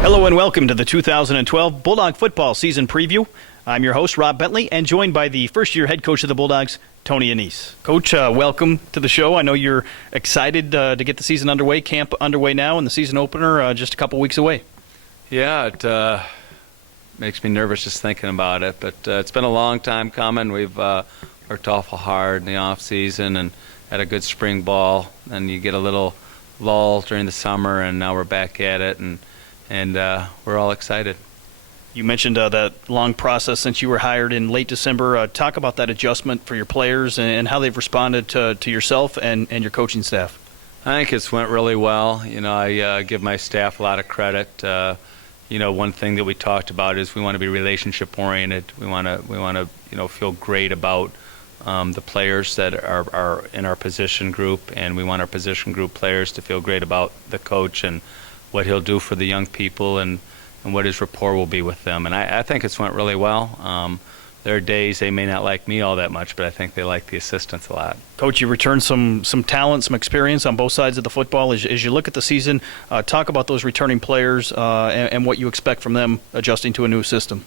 Hello and welcome to the 2012 Bulldog football season preview. I'm your host, Rob Bentley, and joined by the first-year head coach of the Bulldogs, Tony Annese. Coach, welcome to the show. I know you're excited to get the season underway, camp underway now, and the season opener just a couple weeks away. Yeah, it makes me nervous just thinking about it, but it's been a long time coming. We've worked awful hard in the off-season and had a good spring ball, and you get a little lull during the summer, and now we're back at it, and we're all excited. You mentioned that long process since you were hired in late December. Talk about that adjustment for your players and how they've responded to yourself and your coaching staff. I think it's went really well. You know, I give my staff a lot of credit. You know, one thing that we talked about is we want to be relationship-oriented. We want to feel great about the players that are in our position group, and we want our position group players to feel great about the coach and what he'll do for the young people and what his rapport will be with them. And I think it's went really well. There are days they may not like me all that much, but I think they like the assistants a lot. Coach, you returned some talent, some experience on both sides of the football. As you look at the season, talk about those returning players and what you expect from them adjusting to a new system.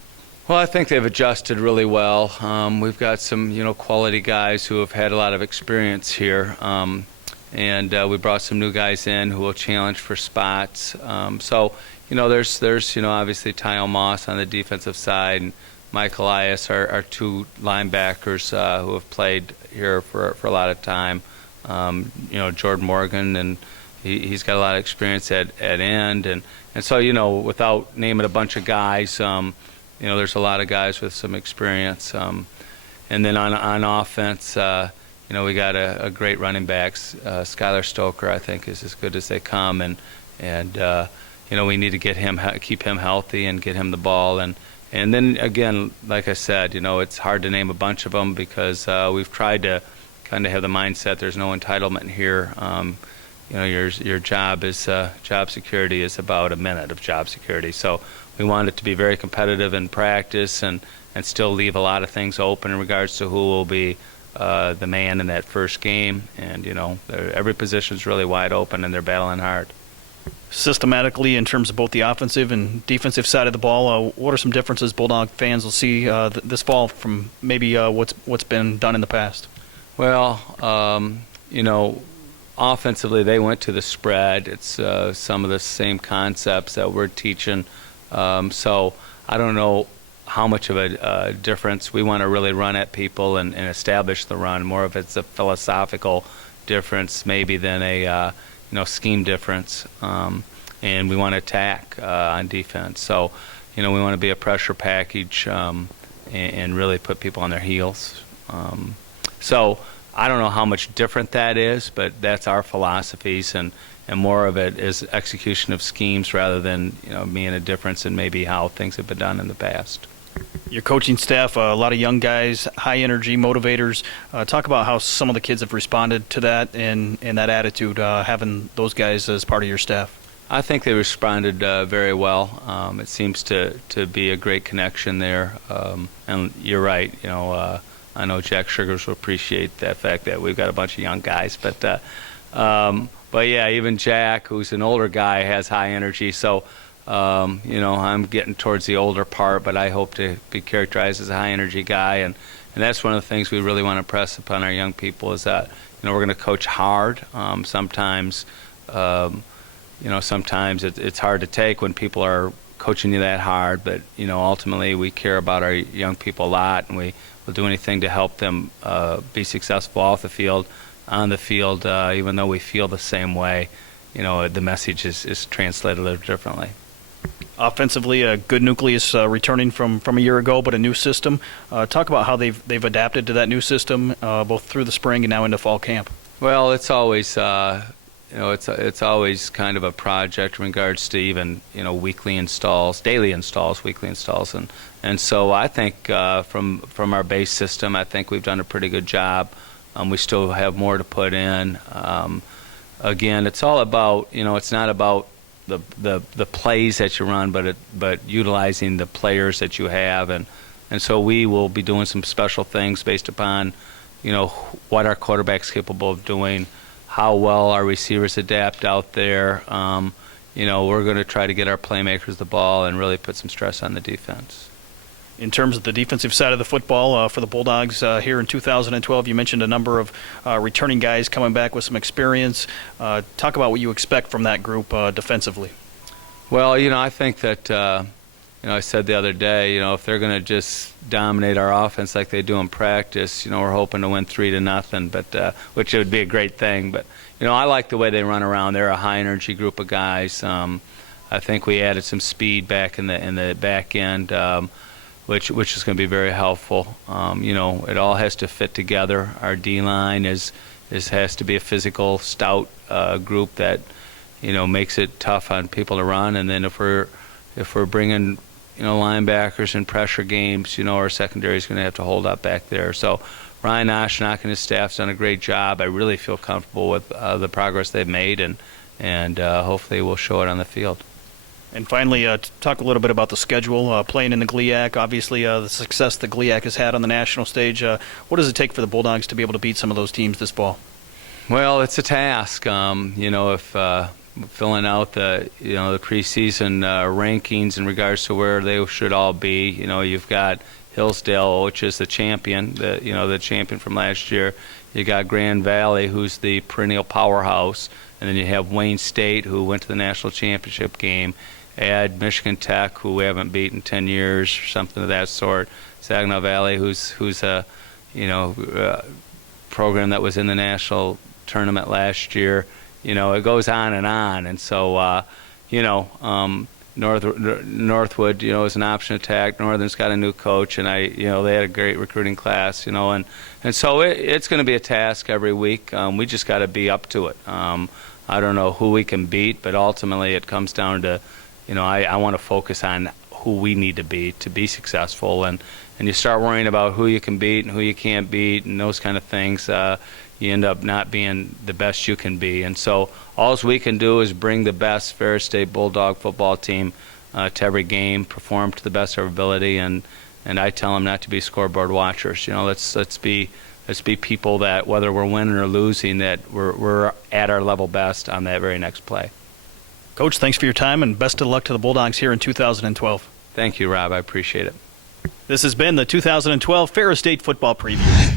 Well, I think they've adjusted really well. We've got some, quality guys who have had a lot of experience here. And we brought some new guys in who will challenge for spots. So, there's obviously Tyle Moss on the defensive side, and Mike Elias are two linebackers who have played here for a lot of time. Jordan Morgan, and he's got a lot of experience at end. And so, without naming a bunch of guys, there's a lot of guys with some experience. And then on offense, we got a great running back. Skylar Stoker, I think, is as good as they come, and we need to keep him healthy and get him the ball. And then again, like I said, it's hard to name a bunch of them because we've tried to kind of have the mindset there's no entitlement here. Your job is job security is about a minute of job security. So we want it to be very competitive in practice and still leave a lot of things open in regards to who will be the man in that first game. And every position's really wide open and they're battling hard. Systematically, in terms of both the offensive and defensive side of the ball, what are some differences Bulldog fans will see this fall from maybe what's been done in the past? Well, offensively they went to the spread. It's some of the same concepts that we're teaching. So I don't know how much of a difference. We want to really run at people and establish the run. More of it's a philosophical difference maybe than a scheme difference. And we want to attack on defense. So, we want to be a pressure package and really put people on their heels. So I don't know how much different that is, but that's our philosophies, and more of it is execution of schemes rather than being a difference in maybe how things have been done in the past. Your coaching staff, a lot of young guys, high energy motivators. Talk about how some of the kids have responded to that and that attitude, having those guys as part of your staff. I think they responded very well. It seems to be a great connection there. And you're right, I know Jack Sugars will appreciate that fact that we've got a bunch of young guys. But yeah, even Jack, who's an older guy, has high energy. So, I'm getting towards the older part, but I hope to be characterized as a high-energy guy. And that's one of the things we really want to press upon our young people is that, we're going to coach hard. Sometimes it's hard to take when people are coaching you that hard, but, ultimately we care about our young people a lot, and we will do anything to help them be successful off the field, on the field, even though we feel the same way. The message is translated a little differently. Offensively, a good nucleus returning from a year ago, but a new system. Talk about how they've adapted to that new system, both through the spring and now into fall camp. Well, it's always it's always kind of a project in regards to even weekly installs, daily installs, weekly installs, and so I think from our base system, I think we've done a pretty good job. We still have more to put in. Again, it's all about it's not about the plays that you run, but utilizing the players that you have, and so we will be doing some special things based upon what our quarterback's capable of doing, how well our receivers adapt out there. we're going to try to get our playmakers the ball and really put some stress on the defense. In terms of the defensive side of the football for the Bulldogs here in 2012, you mentioned a number of returning guys coming back with some experience. Talk about what you expect from that group defensively. Well, I think that, I said the other day, if they're going to just dominate our offense like they do in practice, we're hoping to win 3-0, but which would be a great thing. But, I like the way they run around. They're a high-energy group of guys. I think we added some speed back in the back end, which is going to be very helpful. It all has to fit together. Our D-line has to be a physical, stout group that, makes it tough on people to run. And then if we're bringing, linebackers in pressure games, our secondary is going to have to hold up back there. So Ryan Oshnock and his staff's done a great job. I really feel comfortable with the progress they've made, and hopefully we'll show it on the field. And finally, talk a little bit about the schedule, playing in the GLIAC. Obviously, the success the GLIAC has had on the national stage. What does it take for the Bulldogs to be able to beat some of those teams this fall? Well, it's a task. If filling out the preseason rankings in regards to where they should all be, you've got Hillsdale, which is the champion, the champion from last year. You got Grand Valley, who's the perennial powerhouse, and then you have Wayne State, who went to the national championship game. Add Michigan Tech, who we haven't beaten in 10 years, or something of that sort. Saginaw Valley, who's a program that was in the national tournament last year. It goes on, and so Northwood, is an option attack. Northern's got a new coach, and they had a great recruiting class, and so it's going to be a task every week. We just got to be up to it. I don't know who we can beat, but ultimately it comes down to, I want to focus on who we need to be successful, and you start worrying about who you can beat and who you can't beat and those kind of things. You end up not being the best you can be. And so all we can do is bring the best Ferris State Bulldog football team to every game, perform to the best of our ability, and I tell them not to be scoreboard watchers. Let's be people that, whether we're winning or losing, that we're at our level best on that very next play. Coach, thanks for your time, and best of luck to the Bulldogs here in 2012. Thank you, Rob. I appreciate it. This has been the 2012 Ferris State Football Preview.